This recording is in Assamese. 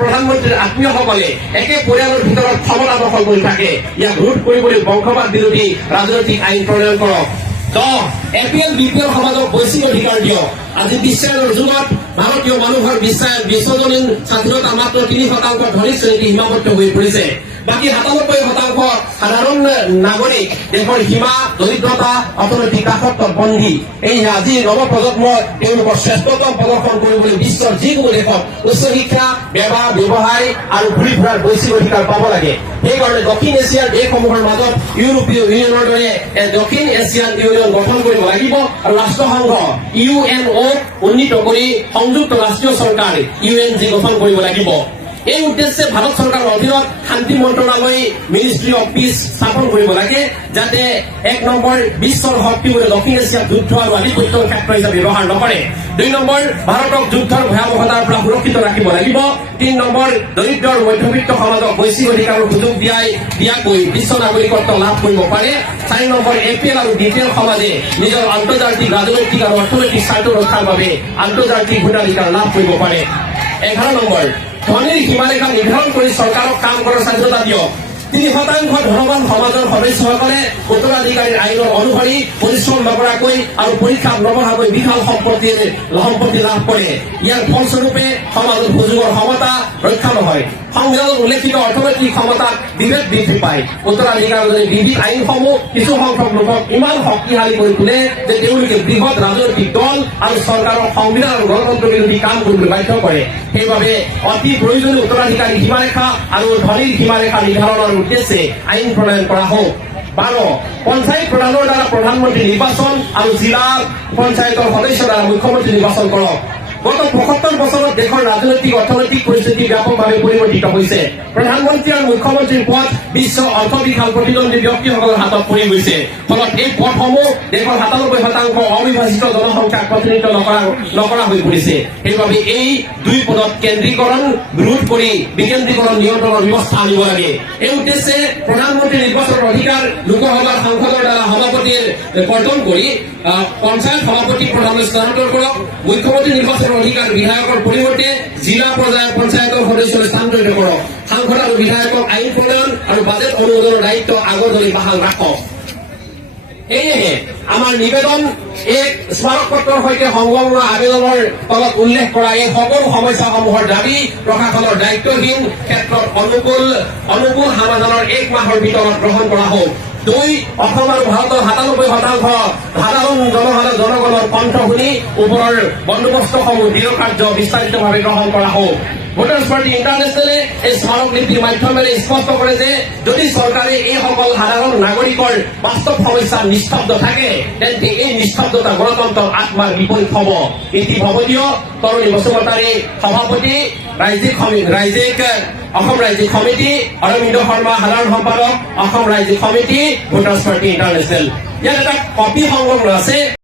প্ৰধানমন্ত্ৰীৰ আত্মীয়সকলে একে পৰিয়ালৰ ভিতৰত ক্ষমতা দখল কৰি থাকে। ইয়াক ৰোধ কৰিবলৈ বংশবাদ বিৰোধী ৰাজনৈতিক আইন প্ৰণয়ন কৰক। 10 এপিএল বিপিএল সমাজক বৈশ্বিক অধিকাৰ দিয়ক। আজি বিশ্বায়নৰ যুগত ভাৰতীয় মানুহৰ বিশ্বজনীন স্বাধীনতা মাত্ৰ 3% ধনী শ্ৰেণীত সীমাবদ্ধ হৈ পৰিছে। বাকী 97% সাধাৰণ নাগৰিক দেশৰ সীমা, দৰিদ্ৰতা, অৰ্থনৈতিক দাসত্বত বন্দী। এই আজি নৱপ্ৰজন্ম তেওঁলোকৰ শ্ৰেষ্ঠতম প্ৰদৰ্শন কৰিবলৈ বিশ্বৰ যিকোনো দেশত উচ্চ শিক্ষা, ব্যৱসায় আৰু ঘূৰি ফুৰাৰ বৈশ্বিক অধিকাৰ পাব লাগে। সেইকাৰণে দক্ষিণ এছিয়াৰ দেশসমূহৰ মাজত ইউৰোপীয় ইউনিয়নৰ দৰে দক্ষিণ এছিয়ান ইউনিয়ন গঠন কৰিব লাগিব আৰু ৰাষ্ট্ৰসংঘ UNO উন্নীত কৰি সংযুক্ত ৰাষ্ট্ৰীয় চৰকাৰ UNG গঠন কৰিব লাগিব। এই উদ্দেশ্যে ভাৰত চৰকাৰৰ অধীনত শান্তি মন্ত্ৰণালয় মিনিষ্ট্ৰী অফ পিচ স্থাপন কৰিব লাগে, যাতে 1 নম্বৰ বিশ্বৰ শক্তিবোৰে দক্ষিণ এছিয়াত যুদ্ধ আৰু আধিপত্যৰ ক্ষেত্ৰ হিচাপে ব্যৱহাৰ নকৰে। 2 নম্বৰ ভাৰতক যুদ্ধৰ ভয়াৱহতাৰ পৰা সুৰক্ষিত ৰাখিব লাগিব। 3 নম্বৰ দৰিদ্ৰ আৰু মধ্যবিত্ত সমাজক বৈশ্বিক অধিকাৰৰ সুযোগ দিয়াকৈ বিশ্ব নাগৰিকত্ব লাভ কৰিব পাৰে। 4 নম্বৰ এপিএল আৰু বিপিএল সমাজে নিজৰ আন্তৰ্জাতিক ৰাজনৈতিক আৰু অৰ্থনৈতিক স্বাৰ্থ ৰক্ষাৰ বাবে আন্তৰ্জাতিক ভোটাধিকাৰ লাভ কৰিব পাৰে। 11 নম্বৰ ধনীৰ সীমাৰেখা নিৰ্ধাৰণ কৰি চৰকাৰক কাম কৰাৰ স্বাধীনতা দিয়ক। 3% ধনৱান সমাজৰ সদস্যসকলে উত্তৰাধিকাৰীৰ আইনৰ অনুসৰি পৰিশ্ৰম নকৰাকৈ আৰু পৰীক্ষাত নবহাকৈ বিশাল সম্পত্তি লাভ কৰে। ইয়াৰ ফলস্বৰূপে সমাজত সুযোগৰ সমতা ৰক্ষা নহয়। সংবিধানত উল্লেখিত অৰ্থনৈতিক ক্ষমতাত বিভেদ বৃদ্ধি পায়। উত্তৰাধিকাৰৰ বিবিধ আইনসমূহ কিছু সংখ্যক লোকক ইমান শক্তিশালী কৰি তোলে যে তেওঁলোকে বৃহৎ ৰাজনৈতিক দল আৰু চৰকাৰৰ সংবিধান আৰু গণতন্ত্ৰ বিৰোধী কাম কৰিবলৈ বাধ্য কৰে। সেইবাবে অতি প্ৰয়োজনীয় উত্তৰাধিকাৰী সীমাৰেখা আৰু ধনীৰ সীমাৰেখা নিৰ্ধাৰণৰ উদ্দেশ্যে আইন প্ৰণয়ন কৰা হওক। 12 পঞ্চায়ত প্ৰধানৰ দ্বাৰা প্ৰধানমন্ত্ৰী নিৰ্বাচন আৰু জিলা পঞ্চায়তৰ সদস্যৰ দ্বাৰা মুখ্যমন্ত্ৰী নিৰ্বাচন কৰক। গত 75 বছৰত দেশৰ ৰাজনৈতিক অৰ্থনৈতিক পৰিস্থিতি ব্যাপকভাৱে পৰিৱৰ্তিত হৈছে। প্ৰধানমন্ত্ৰী আৰু মুখ্যমন্ত্ৰীৰ পদ বিশ্ব অৰ্থবিশাল প্ৰতিদ্বন্দ্বী ব্যক্তিসকলৰ হাতত পৰি গৈছে। ফলত এই পদসমূহ দেশৰ 97% অবিভাজিত জনসংখ্যাক প্ৰতিনিধিত্ব নকৰা হৈ পৰিছে। সেইবাবে এই 2 পদত কেন্দ্ৰীকৰণ বিৰোধ কৰি বিকেন্দ্ৰীকৰণ নিয়ন্ত্ৰণৰ ব্যৱস্থা আনিব লাগে। এই উদ্দেশ্যে প্ৰধানমন্ত্ৰী নিৰ্বাচনৰ অধিকাৰ লোকসভাৰ সাংসদৰ দ্বাৰা সভাপতিৰ কৰ্তন কৰি পঞ্চায়ত সভাপতি প্ৰধানলৈ স্থানান্তৰ কৰক। মুখ্যমন্ত্ৰী নিৰ্বাচনৰ অধিকাৰ বিধায়কৰ পৰিৱৰ্তে জিলা পৰ্যায়ৰ পঞ্চায়তৰ সদস্যলৈ স্থানান্তৰিত কৰক। সাংসদ আৰু বিধায়কক আইন প্ৰণয়ন আৰু বাজেট অনুমোদনৰ দায়িত্ব আগৰ দৰে বাহাল ৰাখক। সেয়েহে আমাৰ নিবেদন এক স্মাৰক পত্ৰৰ সৈতে সংলগ্ন আবেদনৰ তলত উল্লেখ কৰা এই সকলো সমস্যাসমূহৰ দাবী প্ৰশাসনৰ দায়িত্বহীন ক্ষেত্ৰত অনুকূল সমাধানৰ 1 মাহৰ ভিতৰত গ্ৰহণ কৰা হওক। 2 অসম আৰু ভাৰতৰ 97% সাধাৰণ জনগণৰ কণ্ঠ শুনি ওপৰৰ বন্দোবস্তসমূহ দৃঢ় কাৰ্য বিস্তাৰিতভাৱে গ্ৰহণ কৰা হওক। ভোটাৰ্ছ পাৰ্টি ইণ্টাৰনেশ্যনেলে এই স্মাৰক নীতিৰ মাধ্যমেৰে স্পষ্ট কৰে যে যদি চৰকাৰে এইসকল সাধাৰণ নাগৰিকৰ বাস্তৱ সমস্যা নিস্তব্ধ থাকে, তেন্তে এই নিস্তব্ধতা গণতন্ত্ৰৰ আত্মাৰ বিপৰীত হ'ব। এটি ভৱদীয় তৰুণী বসুমতাৰী সভাপতি, অসম ৰাজ্যিক সমিতি, অৰবিন্দ শৰ্মা সাধাৰণ সম্পাদক, অসম ৰাজ্যিক সমিতি, ভোটাৰ্ছ পাৰ্টি ইণ্টাৰনেশ্যনেল। ইয়াত এটা কপি সংলগ্ন আছে।